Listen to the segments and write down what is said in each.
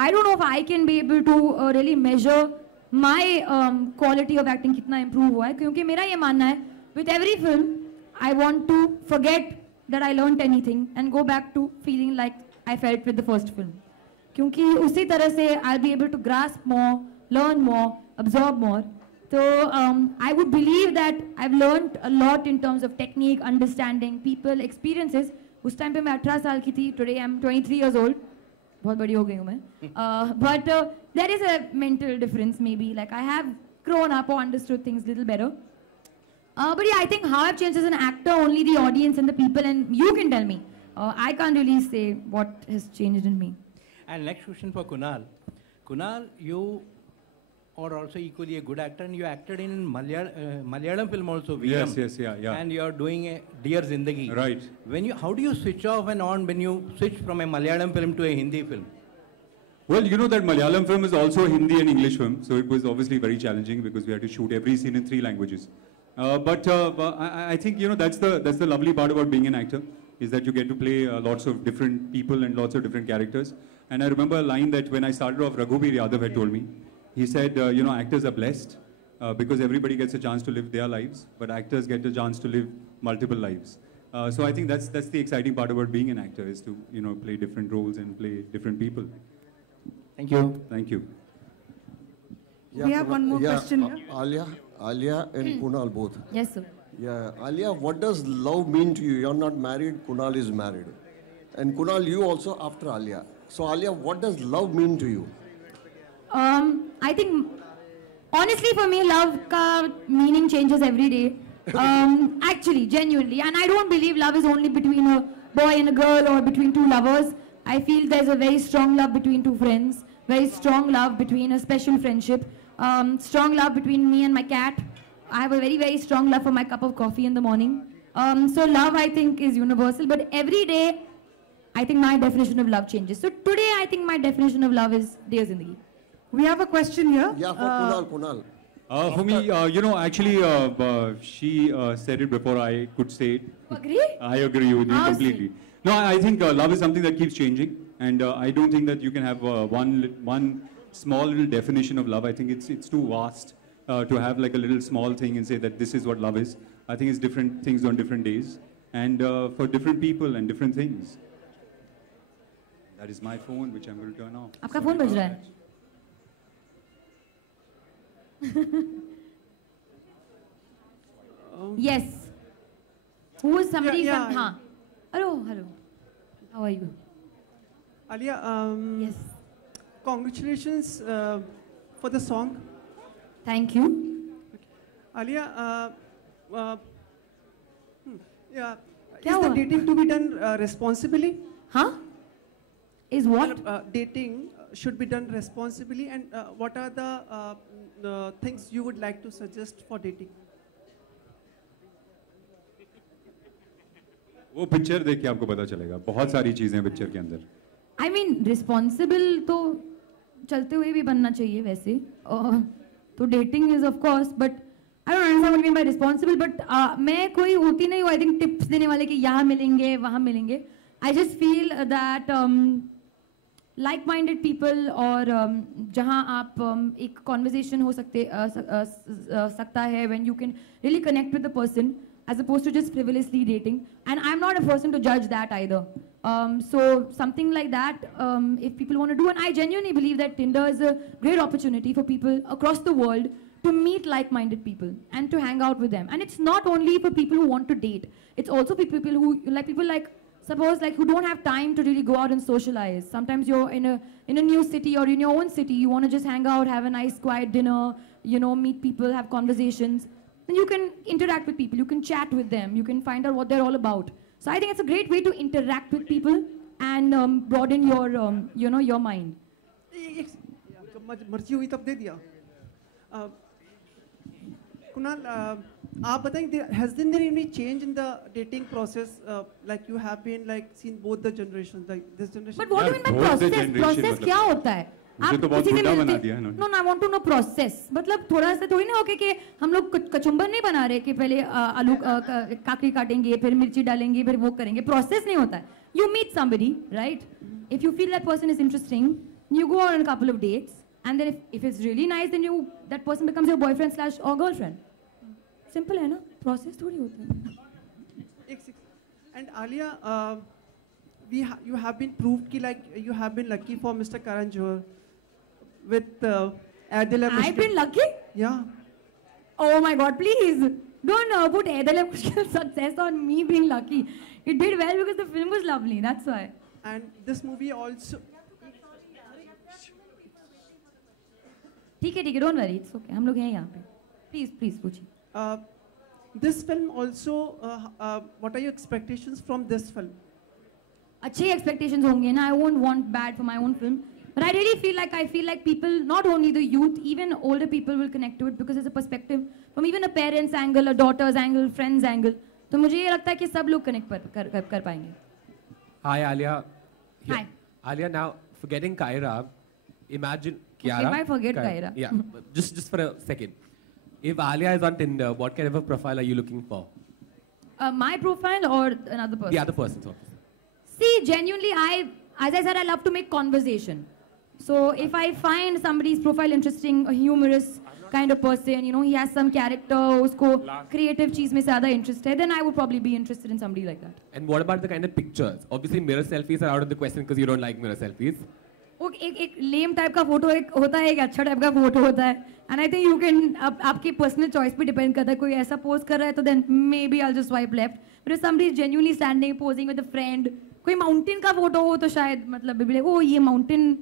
I don't know if I can be able to really measure my quality of acting कितना improve हुआ है, क्योंकि मेरा ये मानना है with every film I want to forget that I learned anything and go back to feeling like I felt with the first film. क्योंकि उसी तरह से I'll be able to grasp more, learn more, absorb more. So I would believe that I've learned a lot in terms of technique, understanding, people, experiences. उस time पे मैं 18 साल की थी. Today I'm 23 years old. बहुत बड़ी हो गई हूँ मैं. But there is a mental difference maybe. Like I have grown up or understood things a little better. But yeah, I think how I've changed as an actor, only the audience and the people, and you can tell me. I can't really say what has changed in me. And next question for Kunal. Kunal, you are also equally a good actor, and you acted in Malayalam film also. Veeram. Yes, yeah. And you are doing a Dear Zindagi. Right. How do you switch off and on when you switch from a Malayalam film to a Hindi film? Well, you know that Malayalam film is also a Hindi and English film, so it was obviously very challenging because we had to shoot every scene in 3 languages. But I think, you know, that's the lovely part about being an actor, is that you get to play lots of different people and lots of different characters. And I remember a line that when I started off, Raghubir Yadav had told me. He said, you know, actors are blessed because everybody gets a chance to live their lives, but actors get a chance to live multiple lives. So I think that's the exciting part about being an actor, is to, you know, play different roles and play different people. Thank you. Thank you. Yeah, we have one more question here. Alia and Kunal both. Yes, sir. Yeah, Alia, what does love mean to you? You're not married, Kunal is married. And Kunal, you also after Alia. So Alia, what does love mean to you? I think, honestly for me, love ka meaning changes every day. Actually, genuinely. And I don't believe love is only between a boy and a girl or between 2 lovers. I feel there's a very strong love between 2 friends. Very strong love between a special friendship. Strong love between me and my cat. I have a very, very strong love for my cup of coffee in the morning. So love, I think, is universal. But every day, I think my definition of love changes. So today, I think my definition of love is Dear Zindagi. We have a question here. Yeah, for Kunal. For me, you know, actually, she said it before I could say it. You agree? I agree with you completely. No, I think love is something that keeps changing. And I don't think that you can have one small little definition of love. I think it's too vast to have like a little small thing and say that this is what love is. I think it's different things on different days and for different people and different things. That is my phone, which I'm going to turn off. आपका phone बज रहा है? Yes. Who is somebody? Yeah. Hello. How are you? Alia, yes. Congratulations for the song. Thank you. Okay. Alia, yeah. Is the dating to be done responsibly? Huh? Is what? Dating should be done responsibly, and what are the things you would like to suggest for dating? वो picture देख के आपको पता चलेगा. बहुत सारी चीजें picture के अंदर. I mean, responsible तो चलते हुए भी बनना चाहिए वैसे. तो dating is of course, but I don't understand what you mean by responsible. But मैं कोई होती नहीं हूँ. I think tips देने वाले कि यहाँ मिलेंगे, वहाँ मिलेंगे. I just feel that like-minded people और जहाँ आप एक conversation हो सकता है when you can really connect with the person as opposed to just frivolously dating. And I'm not a person to judge that either. So something like that, if people want to do, and I genuinely believe that Tinder is a great opportunity for people across the world to meet like-minded people and to hang out with them. And it's not only for people who want to date. It's also for people who suppose who don't have time to really go out and socialize. Sometimes you're in a new city or in your own city, you want to just hang out, have a nice quiet dinner, you know, meet people, have conversations. Then you can interact with people, you can chat with them, you can find out what they're all about. So I think it's a great way to interact with people and broaden your, you know, your mind. मर्जी हुई तब दे दिया. Kunal, आप बताएं, has there been any change in the dating process? Like you have been seen both the generations, like this generation. But what do you mean by process? Process क्या होता है? आप किसी से मिलते? No, I want to know process. मतलब थोड़ा सा थोड़ी ना होके कि हम लोग कचुम्बर नहीं बना रहे कि पहले आलू काकड़ी काटेंगे, फिर मिर्ची डालेंगे, फिर वो करेंगे. Process नहीं होता है. You meet somebody, right? If you feel that person is interesting, you go on a couple of dates, and then if it's really nice, then that person becomes your boyfriend / or girlfriend. Simple है ना? Process थोड़ी होता है. And Alia, you have been proved कि like you have been lucky for Mr. Karan Johar with Adil. I've been lucky? Yeah. Oh my God, please don't put Adil Mushkil's success on me being lucky. It did well because the film was lovely, that's why. And this movie also. ठीक है, don't worry, it's okay. हम लोग हैं यहाँ पे. Please पूछिए. This film also, what are your expectations from this film? अच्छे expectations होंगे ना. I won't want bad for my own film. But I really feel like people, not only the youth, even older people will connect to it because it's a perspective from even a parent's angle, a daughter's angle, friend's angle. तो मुझे ये लगता है कि सब लोग connect कर पाएंगे. Hi Alia. Hi. Alia, now forgetting Kyra, imagine Kiara. If I forget Kyra. Yeah, just for a second. If Alia is on Tinder, what kind of a profile are you looking for? My profile or another person? The other person's. See, genuinely, as I said, I love to make conversation. So if I find somebody's profile interesting, a humorous kind of person, you know, he has some character, usko creative cheese mein zyada interest hai, then I would probably be interested in somebody like that. And what about the kind of pictures? Obviously, mirror selfies are out of the question because you don't like mirror selfies. एक lame type का photo एक होता है, एक अच्छा type का photo होता है, and I think you can आपकी पर्सनल चॉइस पे डिपेंड करता है. कोई ऐसा पोस्ट कर रहा है तो then maybe I just swipe left, but if somebody is genuinely standing posing with a friend, कोई माउंटेन का फोटो हो तो शायद मतलब भी ओ ये माउंटेन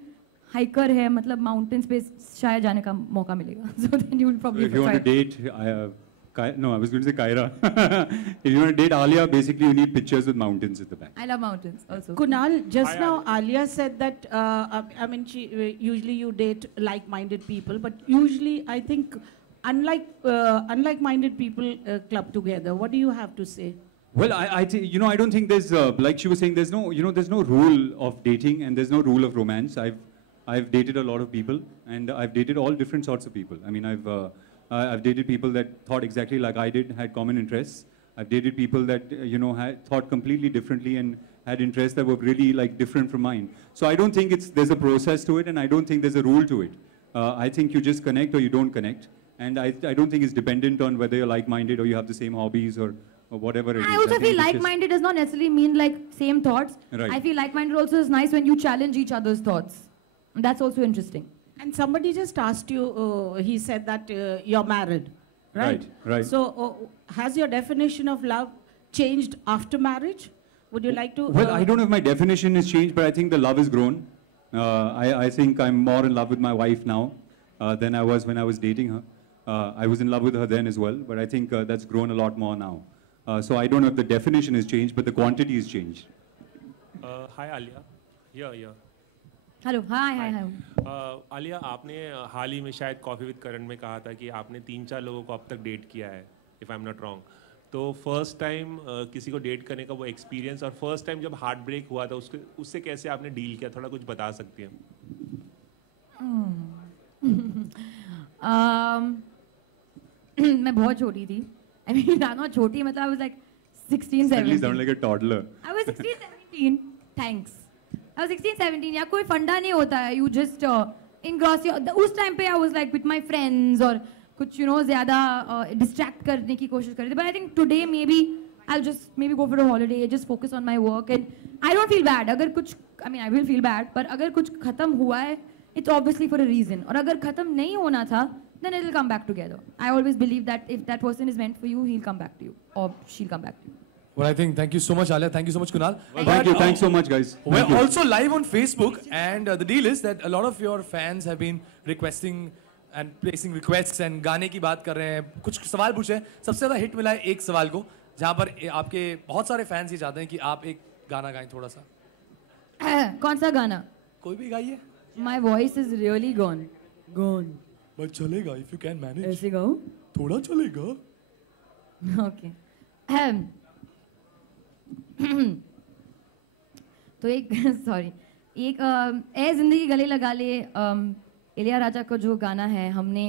हाइकर है, मतलब माउंटेन्स पे शायद जाने का मौका मिलेगा. So then you will probably if you want to date no, I was going to say Kyra. If you want to date Alia, basically you need pictures with mountains at the back. I love mountains also. Kunal, just now Alia said that, I mean, usually you date like-minded people, but usually I think unlike-minded people club together. What do you have to say? Well, I think, you know, I don't think there's, like she was saying, there's no rule of dating and there's no rule of romance. I've dated a lot of people and I've dated all different sorts of people. I mean, I've dated people that thought exactly like I did, had common interests. I've dated people that, you know, thought completely differently and had interests that were really like different from mine. So I don't think there's a process to it and I don't think there's a rule to it. I think you just connect or you don't connect. And I don't think it's dependent on whether you're like-minded or you have the same hobbies or whatever it is. I also feel like-minded does not necessarily mean like same thoughts. Right. I feel like-minded also is nice when you challenge each other's thoughts. That's also interesting. And somebody just asked you, he said that you're married, right? Right. So has your definition of love changed after marriage? Would you like to? Well, I don't know if my definition has changed, but I think the love has grown. I think I'm more in love with my wife now than I was when I was dating her. I was in love with her then as well, but I think that's grown a lot more now. So I don't know if the definition has changed, but the quantity has changed. Hi Alia. Here. Hello. Hi. Alia, आपने हाल ही में शायद coffee with करण में कहा था कि आपने 3-4 लोगों को अब तक डेट किया है, if I am not wrong. तो फर्स्ट टाइम किसी को डेट करने का वो एक्सपीरियंस और फर्स्ट टाइम जब हार्ट ब्रेक हुआ था उससे कैसे आपने डील किया, थोड़ा कुछ बता सकती हैं? मैं बहुत छोटी थी. I mean, not छोटी, मतलब I was like 16, 17. You sound like a toddler. I was 16, 17. Thanks. I was 16, 17. या कोई फंडा नहीं होता है. You just engross your. उस time पे I was like with my friends और कुछ you know ज़्यादा distract करने की कोशिश कर रही थी. But I think today maybe I'll just maybe go for a holiday, just focus on my work and I don't feel bad. अगर कुछ, I mean I will feel bad, पर अगर कुछ खत्म हुआ है, it's obviously for a reason. और अगर खत्म नहीं होना था, then it will come back together. I always believe that if that person is meant for you, he'll come back to you or she'll come back to you. Well, I think thank you so much, Alia. Thank you so much, Kunal. Thank you. Thanks so much, guys. We're also live on Facebook, and the deal is that a lot of your fans have been requesting and placing requests and गाने की बात कर रहे हैं. कुछ सवाल पूछे. सबसे ज़्यादा हिट मिला है एक सवाल को, जहाँ पर आपके बहुत सारे फैंस ये चाहते हैं कि आप एक गाना गाएं थोड़ा सा. कौन सा गाना? कोई भी गाइए. My voice is really gone. But चलेगा if you can manage. ऐसे गाऊं? थोड़ा चलेगा. Okay. तो एक सॉरी एक ए जिंदगी गले लगा ले इलियाराजा का जो गाना है, हमने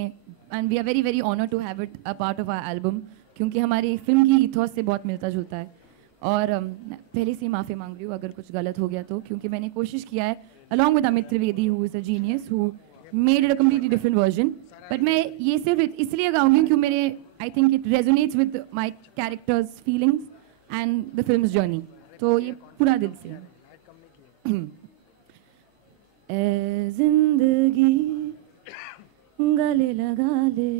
and we are very very honoured to have it a part of our album, क्योंकि हमारी फिल्म की इथॉस से बहुत मिलता जुलता है. और मैं पहले से ही माफ़ी मांग रही हूँ अगर कुछ गलत हो गया तो, क्योंकि मैंने कोशिश किया है along with Amit Trivedi who is a genius who made it a completely different version. But मैं ये सिर्फ इसलिए गाऊंगी क्योंकि मेरे I think it resonates with my character's feelings and the film's journey. तो ये पूरा दिल से है. ए जिंदगी गले लगा ले,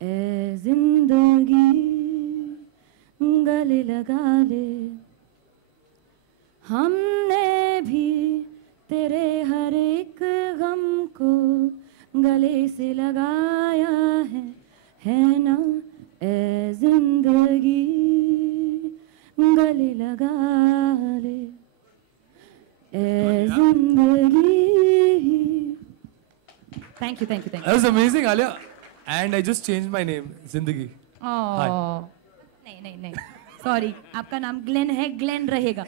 ए जिंदगी गले लगा ले, हमने भी तेरे हर एक गम को गले से लगाया है ना, ए जिंदगी गले लगा ले, ए जिंदगी. Thank you. That was amazing, Alia. And I just changed my name, Zindagi. नहीं. Sorry, आपका नाम ग्लेन है, ग्लेन रहेगा.